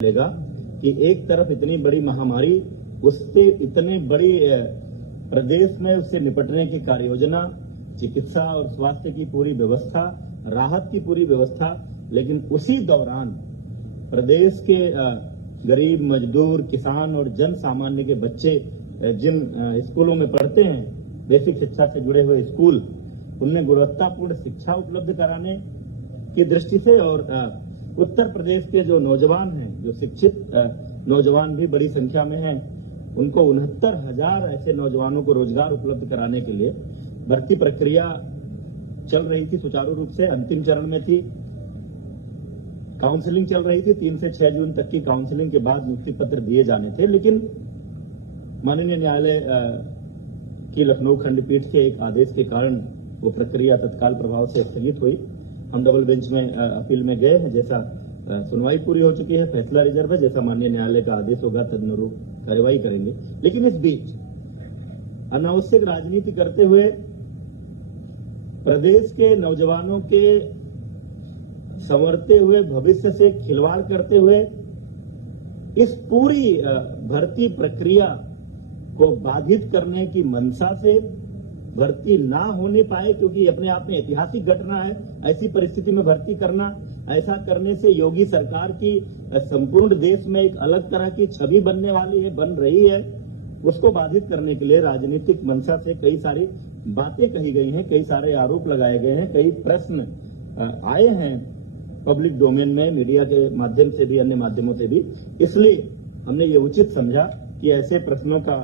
लेगा कि एक तरफ इतनी बड़ी महामारी, उससे इतने बड़ी प्रदेश में उससे निपटने की कार्ययोजना, चिकित्सा और स्वास्थ्य की पूरी व्यवस्था, राहत की पूरी व्यवस्था, लेकिन उसी दौरान प्रदेश के गरीब मजदूर किसान और जन सामान्य के बच्चे जिन स्कूलों में पढ़ते हैं, बेसिक शिक्षा से जुड़े हुए स्कूल, उनमें गुणवत्तापूर्ण शिक्षा उपलब्ध कराने की दृष्टि से और उत्तर प्रदेश के जो नौजवान हैं, जो शिक्षित नौजवान भी बड़ी संख्या में हैं, उनको 69,000 ऐसे नौजवानों को रोजगार उपलब्ध कराने के लिए भर्ती प्रक्रिया चल रही थी, सुचारू रूप से अंतिम चरण में थी। काउंसलिंग चल रही थी, 3 से 6 जून तक की काउंसलिंग के बाद नियुक्ति पत्र दिए जाने थे, लेकिन माननीय न्यायालय की लखनऊ खंडपीठ के एक आदेश के कारण वो प्रक्रिया तत्काल प्रभाव से स्थगित हुई। हम डबल बेंच में अपील में गए हैं, जैसा सुनवाई पूरी हो चुकी है, फैसला रिजर्व है, जैसा माननीय न्यायालय का आदेश होगा तदनुरूप कार्रवाई करेंगे। लेकिन इस बीच अनावश्यक राजनीति करते हुए प्रदेश के नौजवानों के संवरते हुए भविष्य से खिलवाड़ करते हुए इस पूरी भर्ती प्रक्रिया को बाधित करने की मंशा से भर्ती ना होने पाए, क्योंकि अपने आप में ऐतिहासिक घटना है। ऐसी परिस्थिति में भर्ती करना, ऐसा करने से योगी सरकार की संपूर्ण देश में एक अलग तरह की छवि बनने वाली है, बन रही है। उसको बाधित करने के लिए राजनीतिक मंशा से कई सारी बातें कही गई हैं, कई सारे आरोप लगाए गए हैं, कई प्रश्न आए हैं पब्लिक डोमेन में, मीडिया के माध्यम से भी, अन्य माध्यमों से भी। इसलिए हमने ये उचित समझा कि ऐसे प्रश्नों का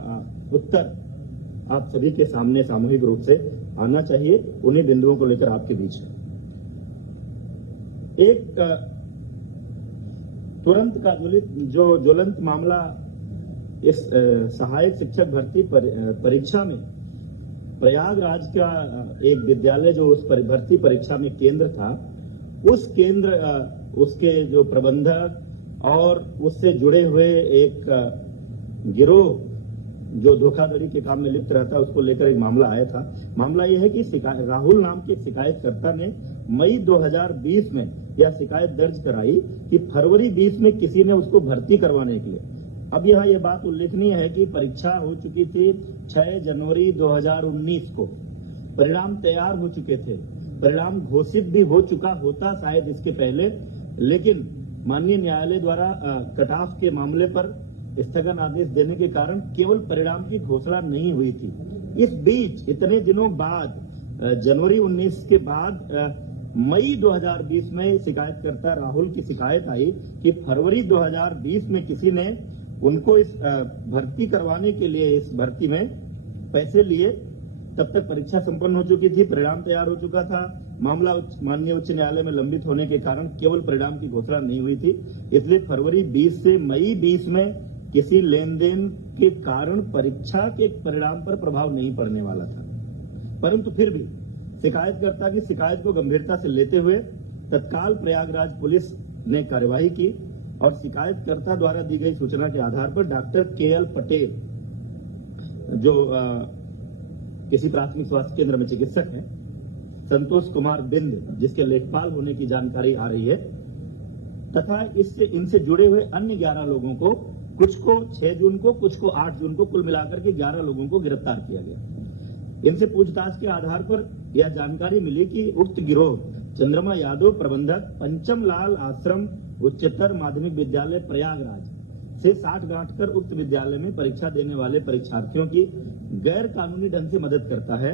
उत्तर आप सभी के सामने सामूहिक रूप से आना चाहिए। उन्हीं बिंदुओं को लेकर आपके बीच है। एक तुरंत का ज्वलंत मामला इस सहायक शिक्षक भर्ती परीक्षा में प्रयागराज का एक विद्यालय जो उस भर्ती परीक्षा में केंद्र था, उस केंद्र उसके जो प्रबंधक और उससे जुड़े हुए एक गिरोह जो धोखाधड़ी के काम में लिप्त रहता है, उसको लेकर एक मामला आया था। मामला यह है कि राहुल नाम के शिकायतकर्ता ने मई 2020 में यह शिकायत दर्ज कराई कि फरवरी 20 में किसी ने उसको भर्ती करवाने के लिए। अब यहाँ यह बात उल्लेखनीय है कि परीक्षा हो चुकी थी 6 जनवरी 2019 को, परिणाम तैयार हो चुके थे, परिणाम घोषित भी हो चुका होता शायद इसके पहले, लेकिन माननीय न्यायालय द्वारा कट ऑफ के मामले पर स्थगन आदेश देने के कारण केवल परिणाम की घोषणा नहीं हुई थी। इस बीच इतने दिनों बाद जनवरी 19 के बाद मई 2020 में शिकायतकर्ता राहुल की शिकायत आई कि फरवरी 2020 में किसी ने उनको इस भर्ती करवाने के लिए इस भर्ती में पैसे लिए। तब तक परीक्षा संपन्न हो चुकी थी, परिणाम तैयार हो चुका था। मामला माननीय उच्च न्यायालय में लंबित होने के कारण केवल परिणाम की घोषणा नहीं हुई थी। इसलिए फरवरी 20 से मई 20 में किसी लेन देन के कारण परीक्षा के परिणाम पर प्रभाव नहीं पड़ने वाला था। परंतु फिर भी शिकायतकर्ता की शिकायत को गंभीरता से लेते हुए तत्काल प्रयागराज पुलिस ने कार्यवाही की और शिकायतकर्ता द्वारा दी गई सूचना के आधार पर डॉक्टर KL पटेल, जो किसी प्राथमिक स्वास्थ्य केंद्र में चिकित्सक हैं, संतोष कुमार बिंद, जिसके लेखपाल होने की जानकारी आ रही है, तथा इनसे जुड़े हुए अन्य 11 लोगों को, कुछ को 6 जून को, कुछ को 8 जून को, कुल मिलाकर के 11 लोगों को गिरफ्तार किया गया। इनसे पूछताछ के आधार पर यह जानकारी मिली कि उक्त गिरोह चंद्रमा यादव, प्रबंधक पंचम लाल आश्रम उच्चतर माध्यमिक विद्यालय प्रयागराज से 60 गांठ कर उक्त विद्यालय में परीक्षा देने वाले परीक्षार्थियों की गैर कानूनी ढंग से मदद करता है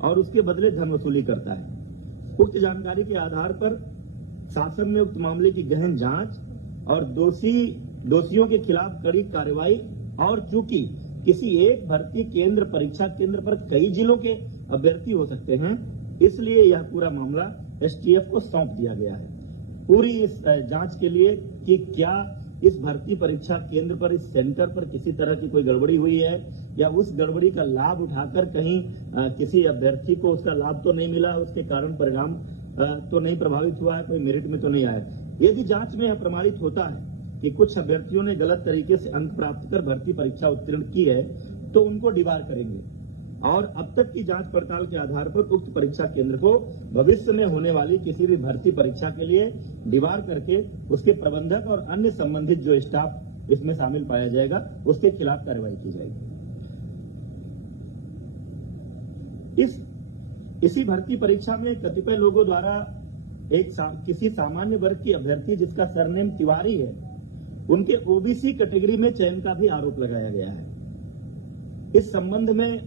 और उसके बदले धन वसूली करता है। उक्त जानकारी के आधार पर शासन ने उक्त मामले की गहन जांच और दोषियों के खिलाफ कड़ी कार्रवाई, और चूंकि किसी एक भर्ती केंद्र, परीक्षा केंद्र पर कई जिलों के अभ्यर्थी हो सकते हैं, इसलिए यह पूरा मामला STF को सौंप दिया गया है। पूरी इस जांच के लिए कि क्या इस भर्ती परीक्षा केंद्र पर, इस सेंटर पर किसी तरह की कोई गड़बड़ी हुई है या उस गड़बड़ी का लाभ उठाकर कहीं किसी अभ्यर्थी को उसका लाभ तो नहीं मिला, उसके कारण परिणाम तो नहीं प्रभावित हुआ है, कोई मेरिट में तो नहीं आया। यदि जांच में यह प्रमाणित होता है कि कुछ अभ्यर्थियों ने गलत तरीके से अंक प्राप्त कर भर्ती परीक्षा उत्तीर्ण की है, तो उनको डिबार करेंगे। और अब तक की जांच पड़ताल के आधार पर उक्त परीक्षा केंद्र को भविष्य में होने वाली किसी भी भर्ती परीक्षा के लिए डिवार करके उसके प्रबंधक और अन्य संबंधित जो स्टाफ इसमें शामिल पाया जाएगा उसके खिलाफ कार्रवाई की जाएगी। इसी भर्ती परीक्षा में कतिपय लोगों द्वारा किसी सामान्य वर्ग की अभ्यर्थी जिसका सरनेम तिवारी है उनके ओबीसी कैटेगरी में चयन का भी आरोप लगाया गया है। इस संबंध में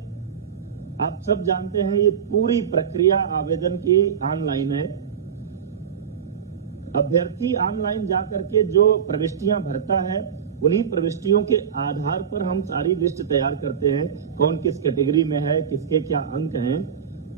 आप सब जानते हैं ये पूरी प्रक्रिया आवेदन की ऑनलाइन है। अभ्यर्थी ऑनलाइन जाकर के जो प्रविष्टियां भरता है उन्हीं प्रविष्टियों के आधार पर हम सारी लिस्ट तैयार करते हैं, कौन किस कैटेगरी में है, किसके क्या अंक हैं,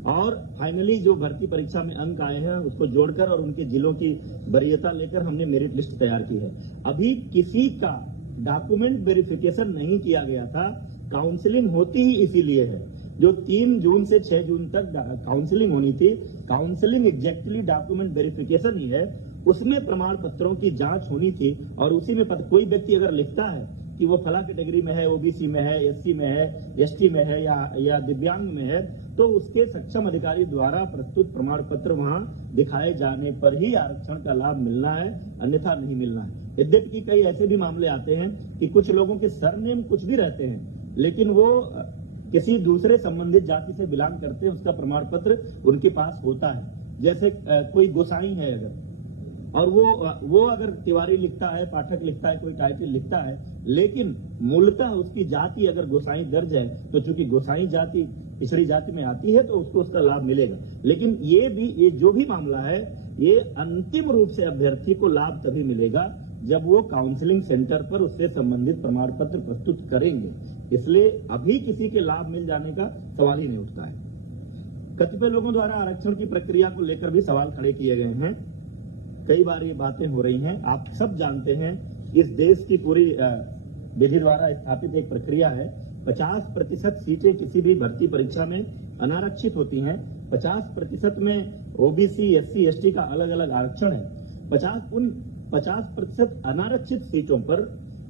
और फाइनली जो भर्ती परीक्षा में अंक आए हैं उसको जोड़कर और उनके जिलों की वरीयता लेकर हमने मेरिट लिस्ट तैयार की है। अभी किसी का डॉक्यूमेंट वेरिफिकेशन नहीं किया गया था। काउंसलिंग होती ही इसीलिए है। जो 3 जून से 6 जून तक काउंसलिंग होनी थी, काउंसलिंग एग्जैक्टली डॉक्यूमेंट वेरिफिकेशन ही है। उसमें प्रमाण पत्रों की जांच होनी थी और उसी में कोई व्यक्ति अगर लिखता है कि वो फला कैटेगरी में है, ओबीसी में है, एससी में है, एसटी में है या दिव्यांग में है, तो उसके सक्षम अधिकारी द्वारा प्रस्तुत प्रमाण पत्र वहां दिखाए जाने पर ही आरक्षण का लाभ मिलना है, अन्यथा नहीं मिलना है। यद्यपि कि कई ऐसे भी मामले आते हैं कि कुछ लोगों के सरनेम कुछ भी रहते हैं लेकिन वो किसी दूसरे संबंधित जाति से बिलोंग करते हैं, उसका प्रमाण पत्र उनके पास होता है। जैसे कोई गोसाई है अगर, और वो अगर तिवारी लिखता है, पाठक लिखता है, कोई टाइटल लिखता है, लेकिन मूलतः उसकी जाति अगर गोसाई दर्ज है तो चूंकि गोसाई जाति पिछड़ी जाति में आती है तो उसको उसका लाभ मिलेगा। लेकिन ये जो भी मामला है ये अंतिम रूप से अभ्यर्थी को लाभ तभी मिलेगा जब वो काउंसलिंग सेंटर पर उससे संबंधित प्रमाण पत्र प्रस्तुत करेंगे। इसलिए अभी किसी के लाभ मिल जाने का सवाल ही नहीं उठता है। कतिपय लोगों द्वारा आरक्षण की प्रक्रिया को लेकर भी सवाल खड़े किए गए हैं। कई बार ये बातें हो रही हैं। आप सब जानते हैं इस देश की पूरी विधि द्वारा स्थापित एक प्रक्रिया है। 50% सीटें किसी भी भर्ती परीक्षा में अनारक्षित होती हैं। 50% में ओबीसी, एससी, एसटी का अलग अलग आरक्षण है। 50% अनारक्षित सीटों पर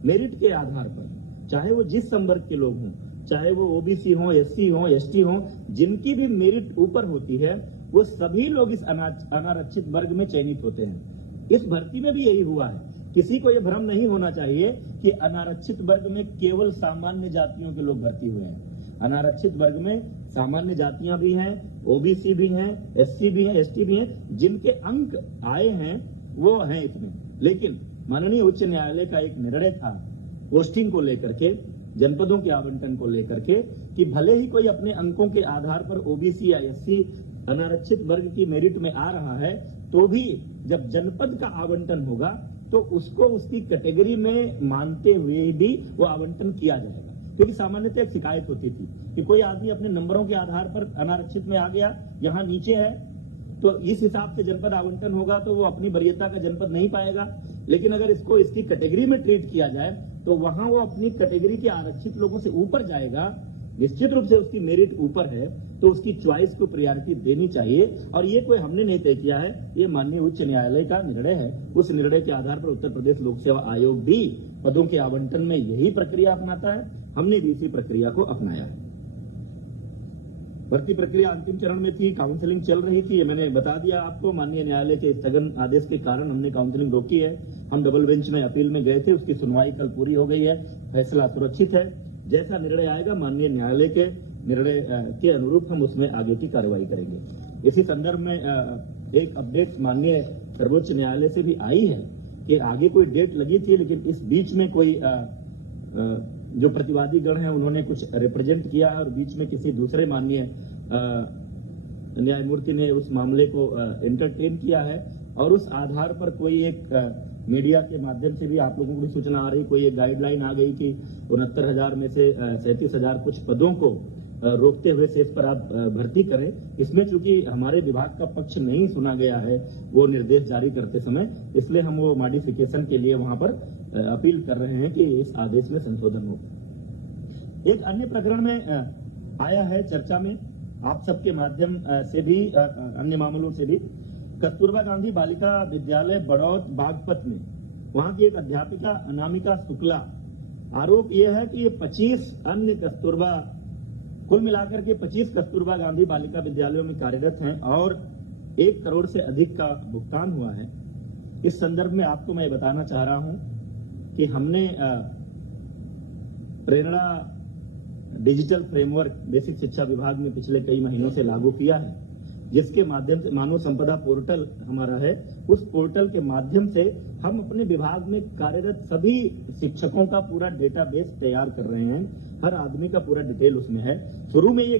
मेरिट के आधार पर, चाहे वो जिस संवर्ग के लोग हों, चाहे वो ओबीसी हों, एससी हों, एसटी हों, जिनकी भी मेरिट ऊपर होती है वो सभी लोग इस अनारक्षित वर्ग में चयनित होते हैं। इस भर्ती में भी यही हुआ है। किसी को यह भ्रम नहीं होना चाहिए कि अनारक्षित वर्ग में केवल सामान्य जातियों के लोग भर्ती हुए हैं। अनारक्षित वर्ग में सामान्य जातियां भी हैं, ओबीसी भी हैं, एससी भी हैं, एसटी भी हैं। जिनके अंक आए हैं वो हैं इसमें। लेकिन माननीय उच्च न्यायालय का एक निर्णय था पोस्टिंग को लेकर के, जनपदों के आवंटन को लेकर के, कि भले ही कोई अपने अंकों के आधार पर ओबीसी या एससी अनारक्षित वर्ग की मेरिट में आ रहा है तो भी जब जनपद का आवंटन होगा तो उसको उसकी कैटेगरी में मानते हुए भी वो आवंटन किया जाएगा। क्योंकि सामान्यतः एक शिकायत होती थी कि कोई आदमी अपने नंबरों के आधार पर अनारक्षित में आ गया, यहाँ नीचे है, तो इस हिसाब से जनपद आवंटन होगा तो वो अपनी वरीयता का जनपद नहीं पाएगा। लेकिन अगर इसको इसकी कैटेगरी में ट्रीट किया जाए तो वहां वो अपनी कैटेगरी के आरक्षित लोगों से ऊपर जाएगा। निश्चित रूप से उसकी मेरिट ऊपर है तो उसकी च्वाइस को प्रायोरिटी देनी चाहिए। और ये कोई हमने नहीं तय किया है, ये माननीय उच्च न्यायालय का निर्णय है। उस निर्णय के आधार पर उत्तर प्रदेश लोक सेवा आयोग भी पदों के आवंटन में यही प्रक्रिया अपनाता है। हमने भी इसी प्रक्रिया को अपनाया है। भर्ती प्रक्रिया अंतिम चरण में थी, काउंसलिंग चल रही थी, ये मैंने बता दिया आपको। माननीय न्यायालय के स्थगन आदेश के कारण हमने काउंसलिंग रोकी है। हम डबल बेंच में अपील में गए थे, उसकी सुनवाई कल पूरी हो गई है। फैसला सुरक्षित है। जैसा निर्णय आएगा माननीय न्यायालय के निर्णय के अनुरूप हम उसमें आगे की कार्रवाई करेंगे। इसी संदर्भ में एक अपडेट माननीय सर्वोच्च न्यायालय से भी आई है कि आगे कोई डेट लगी थी, लेकिन इस बीच में कोई जो प्रतिवादी गण है उन्होंने कुछ रिप्रेजेंट किया है और बीच में किसी दूसरे माननीय न्यायमूर्ति ने उस मामले को एंटरटेन किया है और उस आधार पर कोई एक मीडिया के माध्यम से भी आप लोगों को भी सूचना आ रही, कोई एक गाइडलाइन आ गई कि 69,000 में से 37,000 कुछ पदों को रोकते हुए शेष पर आप भर्ती करें। इसमें चूंकि हमारे विभाग का पक्ष नहीं सुना गया है वो निर्देश जारी करते समय, इसलिए हम वो मॉडिफिकेशन के लिए वहां पर अपील कर रहे हैं कि इस आदेश में संशोधन हो। एक अन्य प्रकरण में आया है चर्चा में आप सबके माध्यम से भी, अन्य मामलों से भी, कस्तूरबा गांधी बालिका विद्यालय बड़ौत बागपत में वहां की एक अध्यापिका अनामिका शुक्ला, आरोप यह है कि ये 25 अन्य कस्तूरबा कुल मिलाकर के 25 कस्तूरबा गांधी बालिका विद्यालयों में कार्यरत हैं और 1 करोड़ से अधिक का भुगतान हुआ है। इस संदर्भ में आपको मैं बताना चाह रहा हूं कि हमने प्रेरणा डिजिटल फ्रेमवर्क बेसिक शिक्षा विभाग में पिछले कई महीनों से लागू किया है, जिसके माध्यम से मानव संपदा पोर्टल हमारा है। उस पोर्टल के माध्यम से हम अपने विभाग में कार्यरत सभी शिक्षकों का पूरा डेटाबेस तैयार कर रहे हैं। हर आदमी का पूरा डिटेल उसमें है। शुरू में ये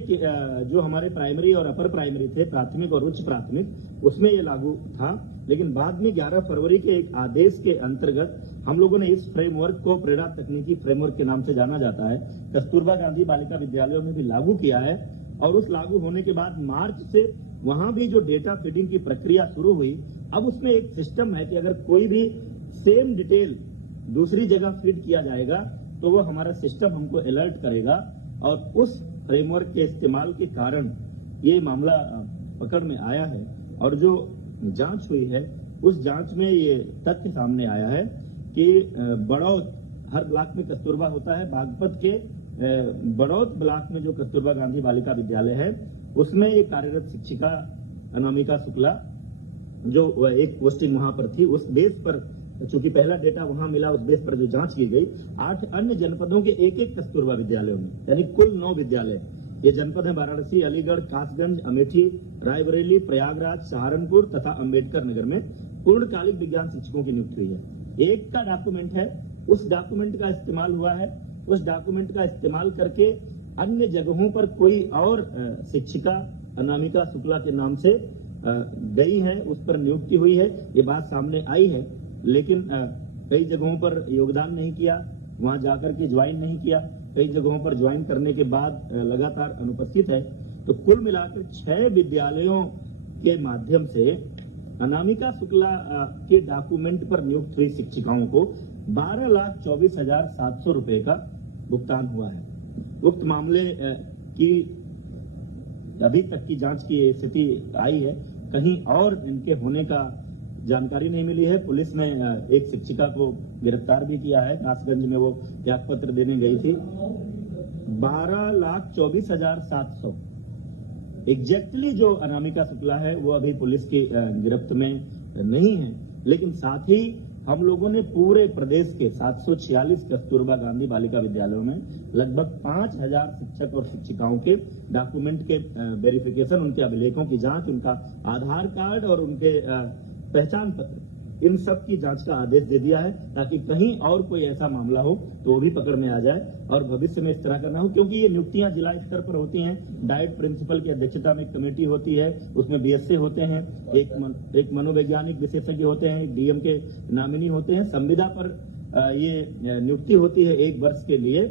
जो हमारे प्राइमरी और अपर प्राइमरी थे, प्राथमिक और उच्च प्राथमिक, उसमें ये लागू था, लेकिन बाद में 11 फरवरी के एक आदेश के अंतर्गत हम लोगों ने इस फ्रेमवर्क को प्रेरणा तकनीकी फ्रेमवर्क के नाम से जाना जाता है, कस्तूरबा गांधी बालिका विद्यालयों में भी लागू किया है। और उस लागू होने के बाद मार्च से वहां भी जो डेटा फीडिंग की प्रक्रिया शुरू हुई, अब उसमें एक सिस्टम है कि अगर कोई भी सेम डिटेल दूसरी जगह फीड किया जाएगा तो वो हमारा सिस्टम हमको अलर्ट करेगा। और उस फ्रेमवर्क के इस्तेमाल के कारण ये मामला पकड़ में आया है। और जो जांच हुई है उस जांच में ये तथ्य सामने आया है कि बड़ौत, हर ब्लॉक में कस्तूरबा होता है, बागपत के बड़ौत ब्लॉक में जो कस्तूरबा गांधी बालिका विद्यालय है उसमें ये कार्यरत शिक्षिका अनामिका शुक्ला जो एक पोस्टिंग वहां पर थी, उस बेस पर चूंकि पहला डेटा वहां मिला, उस बेस पर जो जांच की गई 8 अन्य जनपदों के एक कस्तूरबा विद्यालयों में, यानी कुल 9 विद्यालय। ये जनपद है वाराणसी, अलीगढ़, कासगंज, अमेठी, रायबरेली, प्रयागराज, सहारनपुर तथा अंबेडकर नगर में पूर्णकालिक विज्ञान शिक्षकों की नियुक्ति हुई है। एक का डॉक्यूमेंट है, उस डॉक्यूमेंट का इस्तेमाल हुआ है। उस डॉक्यूमेंट का इस्तेमाल करके अन्य जगहों पर कोई और शिक्षिका अनामिका शुक्ला के नाम से गई है, उस पर नियुक्ति हुई है, ये बात सामने आई है। लेकिन कई जगहों पर योगदान नहीं किया, वहां जाकर के ज्वाइन नहीं किया, कई जगहों पर ज्वाइन करने के बाद लगातार अनुपस्थित है। तो कुल मिलाकर 6 विद्यालयों के माध्यम से अनामिका शुक्ला के डॉक्यूमेंट पर नियुक्त हुई शिक्षिकाओं को 12,24,700 रुपए का भुगतान हुआ है। उक्त मामले की अभी तक की जांच की स्थिति आई है, कहीं और इनके होने का जानकारी नहीं मिली है। पुलिस ने एक शिक्षिका को गिरफ्तार भी किया है, कासगंज में वो त्याग पत्र देने गई थी। 12,24,700 एग्जैक्टली जो अनामिका शुक्ला है वो अभी पुलिस की गिरफ्त में नहीं है। लेकिन साथ ही हम लोगों ने पूरे प्रदेश के 746 कस्तूरबा गांधी बालिका विद्यालयों में लगभग 5,000 शिक्षक और शिक्षिकाओं के डॉक्यूमेंट के वेरिफिकेशन, उनके अभिलेखों की जांच, उनका आधार कार्ड और उनके पहचान पत्र, इन सब की जांच का आदेश दे दिया है, ताकि कहीं और कोई ऐसा मामला हो तो वो भी पकड़ में आ जाए और भविष्य में इस तरह का ना हो। क्योंकि ये नियुक्तियां जिला स्तर पर होती हैं, डाइट प्रिंसिपल की अध्यक्षता में एक कमेटी होती है, उसमें बीएसए होते हैं, एक मनोवैज्ञानिक विशेषज्ञ होते हैं, एक डीएम के नॉमिनी होते हैं। संविदा पर ये नियुक्ति होती है 1 वर्ष के लिए।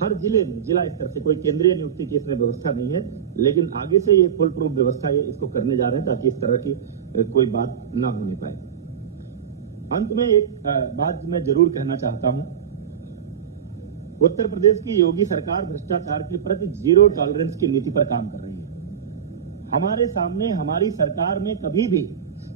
हर जिले में जिला स्तर से कोई केंद्रीय नियुक्ति की इसमें व्यवस्था नहीं है, लेकिन आगे से ये फुल प्रूफ व्यवस्था ये इसको करने जा रहे हैं ताकि इस तरह की कोई बात ना होने पाए। अंत में एक बात मैं जरूर कहना चाहता हूं, उत्तर प्रदेश की योगी सरकार भ्रष्टाचार के प्रति 0 टॉलरेंस की नीति पर काम कर रही है। हमारे सामने, हमारी सरकार में कभी भी,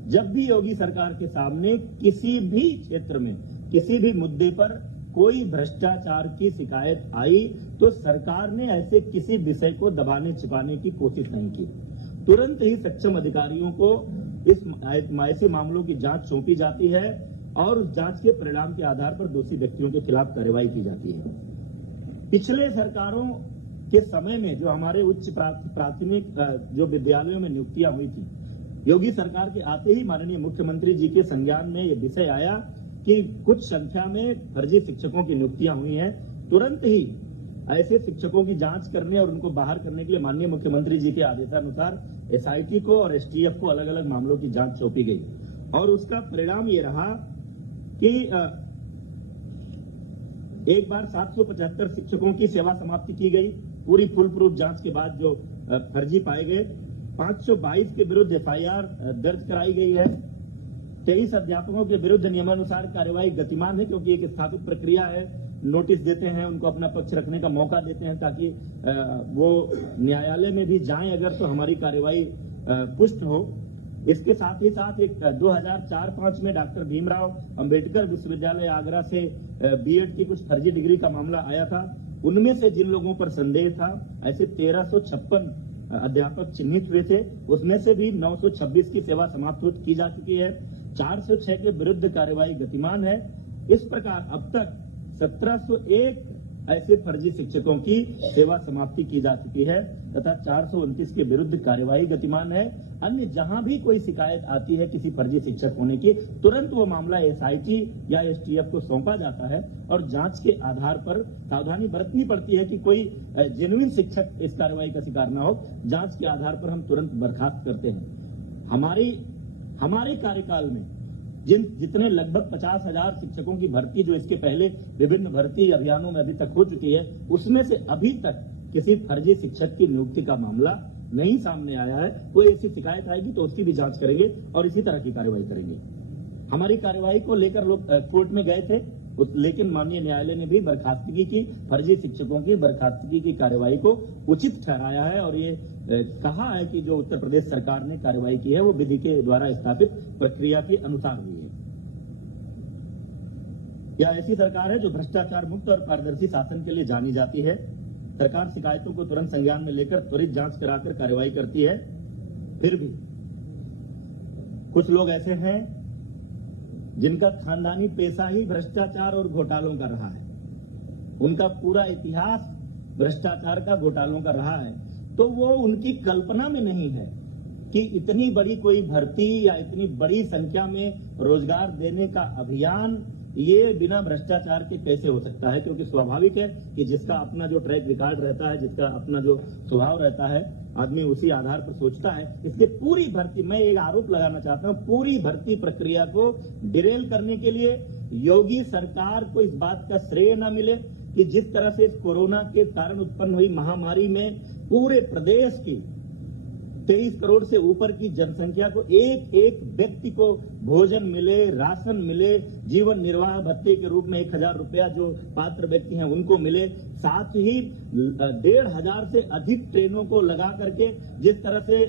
जब भी योगी सरकार के सामने किसी भी क्षेत्र में, किसी भी मुद्दे पर कोई भ्रष्टाचार की शिकायत आई तो सरकार ने ऐसे किसी विषय को दबाने छिपाने की कोशिश नहीं की। तुरंत ही सक्षम अधिकारियों को ऐसे मामलों की जांच सौंपी जाती है और उस जांच के परिणाम के आधार पर दोषी व्यक्तियों के खिलाफ कार्रवाई की जाती है। पिछले सरकारों के समय में जो हमारे उच्च प्राथमिक जो विद्यालयों में नियुक्तियां हुई थी, योगी सरकार के आते ही माननीय मुख्यमंत्री जी के संज्ञान में ये विषय आया कि कुछ संख्या में फर्जी शिक्षकों की नियुक्तियां हुई हैं। तुरंत ही ऐसे शिक्षकों की जांच करने और उनको बाहर करने के लिए माननीय मुख्यमंत्री जी के आदेशानुसार एसआईटी को और एसटीएफ को अलग अलग मामलों की जांच सौंपी गई और उसका परिणाम ये रहा कि एक बार 775 शिक्षकों की सेवा समाप्ति की गई। पूरी फुल प्रूफ जांच के बाद जो फर्जी पाए गए, 522 के विरुद्ध एफआईआर दर्ज कराई गई है। 23 अध्यापकों के विरुद्ध नियमानुसार कार्यवाही गतिमान है, क्योंकि एक स्थापित प्रक्रिया है। नोटिस देते हैं, उनको अपना पक्ष रखने का मौका देते हैं ताकि वो न्यायालय में भी जाएं अगर तो हमारी कार्यवाही पुष्ट हो। इसके साथ ही साथ एक 2004-05 में डॉक्टर भीमराव अंबेडकर विश्वविद्यालय आगरा से बीएड की कुछ फर्जी डिग्री का मामला आया था। उनमें से जिन लोगों पर संदेह था, ऐसे 1356 अध्यापक चिन्हित हुए थे, उसमें से भी 926 की सेवा समाप्त की जा चुकी है। 406 के विरुद्ध कार्यवाही गतिमान है। इस प्रकार अब तक 1701 ऐसे फर्जी शिक्षकों की सेवा समाप्ति की जा चुकी है तथा 429 के विरुद्ध कार्यवाही गतिमान है। अन्य जहां भी कोई शिकायत आती है किसी फर्जी शिक्षक होने की, तुरंत वो मामला एसआईटी या एसटीएफ को सौंपा जाता है और जांच के आधार पर सावधानी बरतनी पड़ती है कि कोई जेन्युइन शिक्षक इस कार्रवाई का शिकार न हो। जांच के आधार पर हम तुरंत बर्खास्त करते हैं। हमारे कार्यकाल में जितने लगभग 50,000 शिक्षकों की भर्ती जो इसके पहले विभिन्न भर्ती अभियानों में अभी तक हो चुकी है, उसमें से अभी तक किसी फर्जी शिक्षक की नियुक्ति का मामला नहीं सामने आया है। कोई ऐसी शिकायत आएगी तो उसकी भी जांच करेंगे और इसी तरह की कार्रवाई करेंगे। हमारी कार्रवाई को लेकर लोग कोर्ट में गए थे, लेकिन माननीय न्यायालय ने भी बर्खास्तगी की, फर्जी शिक्षकों की बर्खास्तगी की कार्रवाई को उचित ठहराया है और ये कहा है कि जो उत्तर प्रदेश सरकार ने कार्रवाई की है वो विधि के द्वारा स्थापित प्रक्रिया के अनुसार हुई है। यह ऐसी सरकार है जो भ्रष्टाचार मुक्त और पारदर्शी शासन के लिए जानी जाती है। सरकार शिकायतों को तुरंत संज्ञान में लेकर त्वरित जांच कराकर कार्रवाई करती है। फिर भी कुछ लोग ऐसे हैं जिनका खानदानी पेशा ही भ्रष्टाचार और घोटालों का रहा है। उनका पूरा इतिहास भ्रष्टाचार का, घोटालों का रहा है, तो वो उनकी कल्पना में नहीं है कि इतनी बड़ी कोई भर्ती या इतनी बड़ी संख्या में रोजगार देने का अभियान ये बिना भ्रष्टाचार के कैसे हो सकता है। क्योंकि स्वाभाविक है कि जिसका अपना जो ट्रैक रिकॉर्ड रहता है, जिसका अपना जो स्वभाव रहता है, आदमी उसी आधार पर सोचता है। इसके पूरी भर्ती, मैं एक आरोप लगाना चाहता हूं, पूरी भर्ती प्रक्रिया को डिरेल करने के लिए योगी सरकार को इस बात का श्रेय न मिले कि जिस तरह से कोरोना के कारण उत्पन्न हुई महामारी में पूरे प्रदेश की 23 करोड़ से ऊपर की जनसंख्या को एक एक व्यक्ति को भोजन मिले, राशन मिले, जीवन निर्वाह भत्ते के रूप में 1,000 रुपया जो पात्र व्यक्ति हैं उनको मिले, साथ ही 1,500 से अधिक ट्रेनों को लगा करके जिस तरह से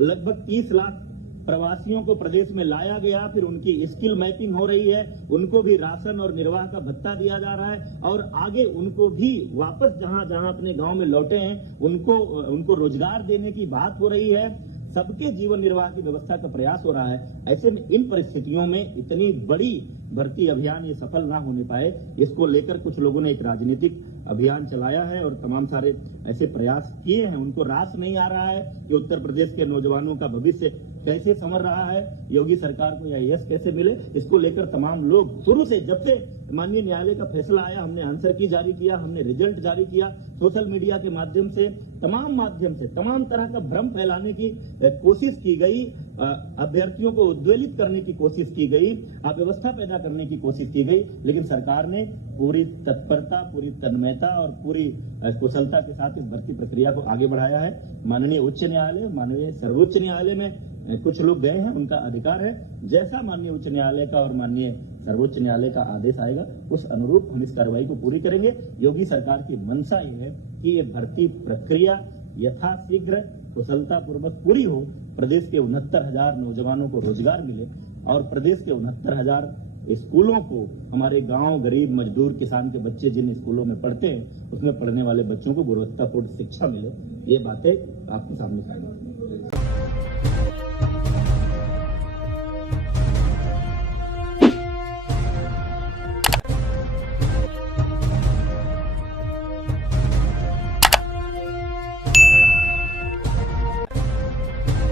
लगभग 30 लाख प्रवासियों को प्रदेश में लाया गया, फिर उनकी स्किल मैपिंग हो रही है, उनको भी राशन और निर्वाह का भत्ता दिया जा रहा है और आगे उनको भी वापस जहां जहां अपने गांव में लौटे हैं उनको रोजगार देने की बात हो रही है। सबके जीवन निर्वाह की व्यवस्था का प्रयास हो रहा है। ऐसे में इन परिस्थितियों में इतनी बड़ी भर्ती अभियान ये सफल ना होने पाए, इसको लेकर कुछ लोगों ने एक राजनीतिक अभियान चलाया है और तमाम सारे ऐसे प्रयास किए हैं। उनको रास नहीं आ रहा है कि उत्तर प्रदेश के नौजवानों का भविष्य कैसे संवर रहा है, योगी सरकार को यह यश कैसे मिले, इसको लेकर तमाम लोग शुरू से, जब से माननीय न्यायालय का फैसला आया, हमने आंसर की जारी किया, हमने रिजल्ट जारी किया, सोशल मीडिया के माध्यम से तमाम तरह का भ्रम फैलाने की कोशिश की गई, अभ्यर्थियों को उद्वेलित करने की कोशिश की गई, अव्यवस्था पैदा करने की कोशिश की गई, लेकिन सरकार ने पूरी तत्परता, पूरी तन्मयता और पूरी कुशलता के साथ इस भर्ती प्रक्रिया को आगे बढ़ाया है। माननीय उच्च न्यायालय, माननीय सर्वोच्च न्यायालय में कुछ लोग गए हैं, उनका अधिकार है। जैसा माननीय उच्च न्यायालय का और माननीय सर्वोच्च न्यायालय का आदेश आएगा उस अनुरूप हम इस कार्रवाई को पूरी करेंगे। योगी सरकार की मंशा ये है कि ये भर्ती प्रक्रिया यथाशीघ्र कुशलतापूर्वक पूरी हो, प्रदेश के 69,000 नौजवानों को रोजगार मिले और प्रदेश के 69,000 स्कूलों को, हमारे गांव, गरीब, मजदूर, किसान के बच्चे जिन स्कूलों में पढ़ते हैं उसमें पढ़ने वाले बच्चों को गुणवत्तापूर्ण शिक्षा मिले। ये बातें आपके सामने